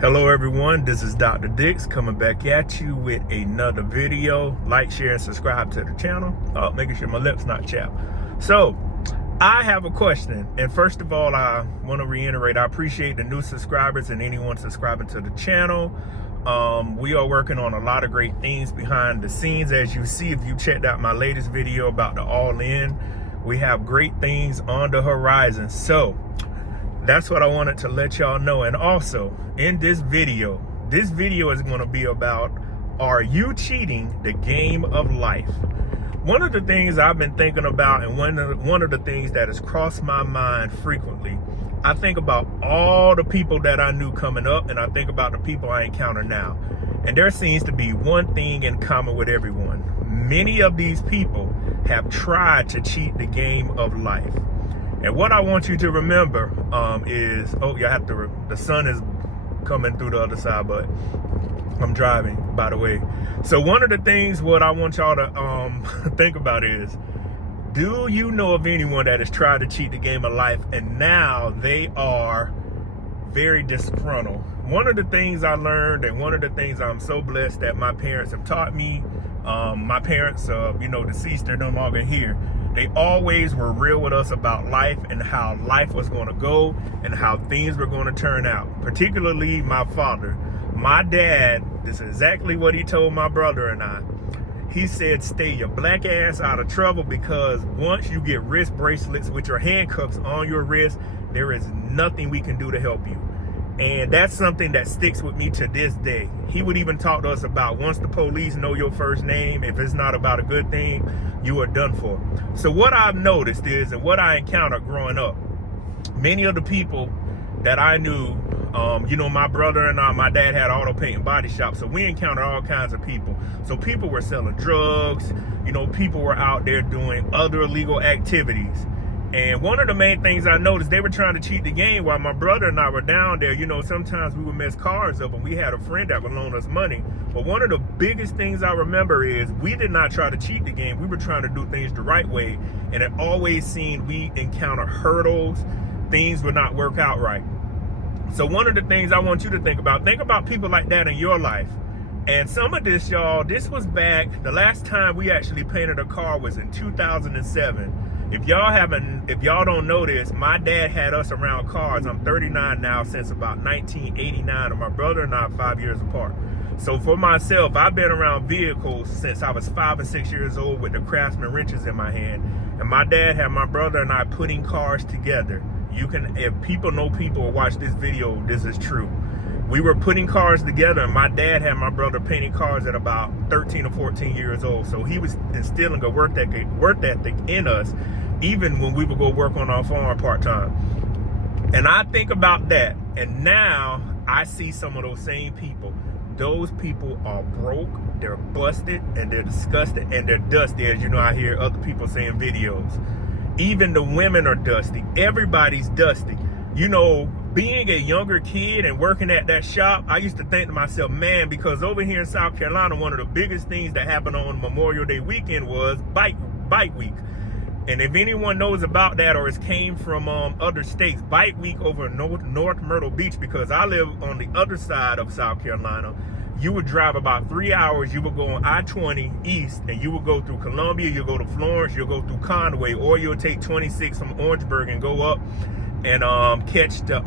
Hello everyone, this is Dr. Dix coming back at you with another video. Like, share, and subscribe to the channel. Making sure my lips not chapped. So, I have a question. And first of all, I want to reiterate, I appreciate the new subscribers and anyone subscribing to the channel. We are working on a lot of great things behind the scenes. As you see, if you checked out my latest video about the All-In, we have great things on the horizon. So, that's what I wanted to let y'all know. And also, in this video is going to be about, are you cheating the game of life? One of the things I've been thinking about, and one of the things that has crossed my mind frequently, I think about all the people that I knew coming up, and I think about the people I encounter now. And there seems to be one thing in common with everyone. Many of these people have tried to cheat the game of life. And what I want you to remember is, the sun is coming through the other side, but I'm driving, by the way. So one of the things what I want y'all to think about is, do you know of anyone that has tried to cheat the game of life and now they are very disgruntled? One of the things I learned, and one of the things I'm so blessed that my parents have taught me, my parents, deceased, they're no longer here. They always were real with us about life and how life was going to go and how things were going to turn out. Particularly my father. My dad, this is exactly what he told my brother and I. He said, stay your black ass out of trouble, because once you get wrist bracelets with your handcuffs on your wrist, there is nothing we can do to help you. And that's something that sticks with me to this day. He would even talk to us about, once the police know your first name, if it's not about a good thing, you are done for. So what I've noticed is, and what I encountered growing up, many of the people that I knew, my brother and my dad had auto paint and body shop, so we encountered all kinds of people. So people were selling drugs, people were out there doing other illegal activities. And one of the main things I noticed, they were trying to cheat the game while my brother and I were down there. Sometimes we would mess cars up, and we had a friend that would loan us money. But one of the biggest things I remember is, we did not try to cheat the game. We were trying to do things the right way. And it always seemed we encountered hurdles. Things would not work out right. So one of the things I want you to think about people like that in your life. And some of this, y'all, this was back, the last time we actually painted a car was in 2007. If y'all don't know this, my dad had us around cars. I'm 39 now, since about 1989, and my brother and I are 5 years apart. So for myself, I've been around vehicles since I was 5 and 6 years old with the Craftsman wrenches in my hand. And my dad had my brother and I putting cars together. If people know people or watch this video, this is true. We were putting cars together, and my dad had my brother painting cars at about 13 or 14 years old. So he was instilling a work ethic in us, even when we would go work on our farm part-time. And I think about that, and now I see some of those same people. Those people are broke, they're busted, and they're disgusted, and they're dusty. As you know, I hear other people saying videos. Even the women are dusty. Everybody's dusty. Being a younger kid and working at that shop, I used to think to myself, man, because over here in South Carolina, one of the biggest things that happened on Memorial Day weekend was Bike Week. And if anyone knows about that or has came from other states, Bike Week over in North Myrtle Beach, because I live on the other side of South Carolina, you would drive about 3 hours, you would go on I-20 east, and you would go through Columbia, you'll go to Florence, you'll go through Conway, or you'll take 26 from Orangeburg and go up and catch the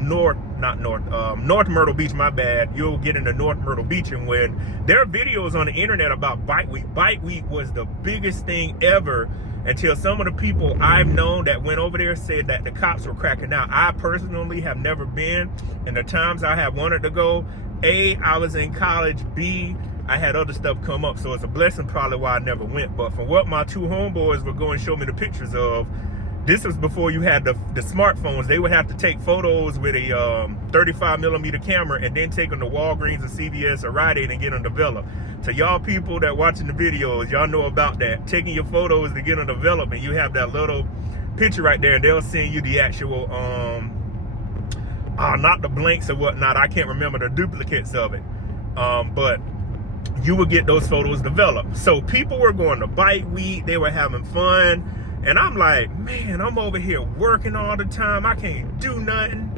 North Myrtle Beach, my bad. You'll get into North Myrtle Beach, and when there are videos on the internet about Bike Week. Bike Week was the biggest thing ever, until some of the people I've known that went over there said that the cops were cracking out. I personally have never been, and the times I have wanted to go, A, I was in college, B, I had other stuff come up, so it's a blessing probably why I never went. But from what my two homeboys were going to show me the pictures of, this was before you had the smartphones. They would have to take photos with a 35 millimeter camera and then take them to Walgreens or CVS or Rite Aid and get them developed. So y'all people that watching the videos, y'all know about that. Taking your photos to get them developed, and you have that little picture right there, and they'll send you the actual, not the blanks or whatnot. I can't remember the duplicates of it. But you would get those photos developed. So people were going to Bike Week. They were having fun. And I'm like, man, I'm over here working all the time. I can't do nothing.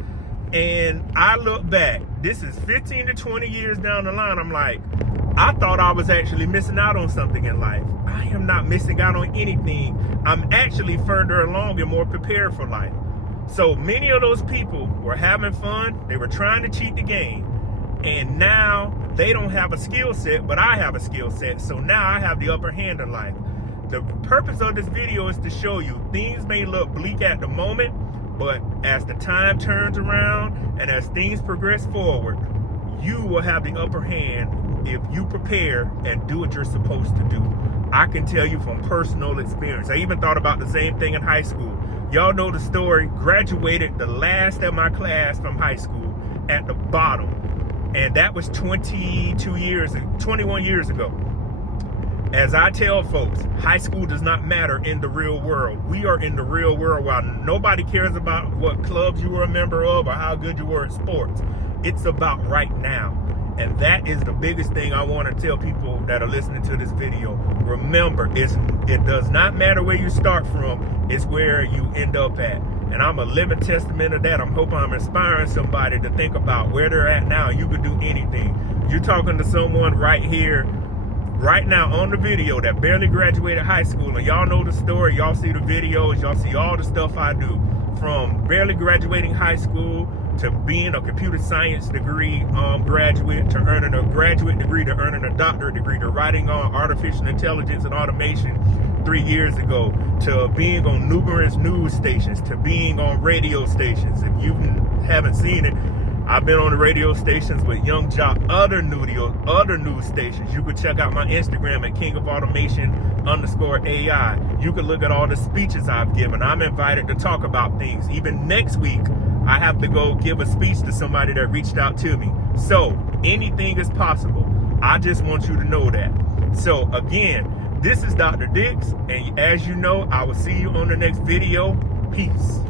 And I look back, this is 15 to 20 years down the line. I'm like, I thought I was actually missing out on something in life. I am not missing out on anything. I'm actually further along and more prepared for life. So many of those people were having fun. They were trying to cheat the game. And now they don't have a skill set, but I have a skill set. So now I have the upper hand in life. The purpose of this video is to show you things may look bleak at the moment, but as the time turns around and as things progress forward, you will have the upper hand if you prepare and do what you're supposed to do. I can tell you from personal experience. I even thought about the same thing in high school. Y'all know the story. Graduated the last of my class from high school at the bottom. And that was 21 years ago. As I tell folks, high school does not matter in the real world. We are in the real world while nobody cares about what clubs you were a member of or how good you were at sports. It's about right now. And that is the biggest thing I want to tell people that are listening to this video. Remember, it does not matter where you start from, it's where you end up at. And I'm a living testament of that. I'm hoping I'm inspiring somebody to think about where they're at now. You can do anything. You're talking to someone right here, right now on the video that barely graduated high school. And y'all know the story. Y'all see the videos. Y'all see all the stuff I do. From barely graduating high school to being a computer science degree graduate, to earning a graduate degree, to earning a doctorate degree, to writing on artificial intelligence and automation 3 years ago, to being on numerous news stations, to being on radio stations. If you haven't seen it, I've been on the radio stations with Young Jock, other news stations. You can check out my Instagram at KingofAutomation_AI. You can look at all the speeches I've given. I'm invited to talk about things. Even next week, I have to go give a speech to somebody that reached out to me. So anything is possible. I just want you to know that. So again, this is Dr. Dix, and as you know, I will see you on the next video. Peace.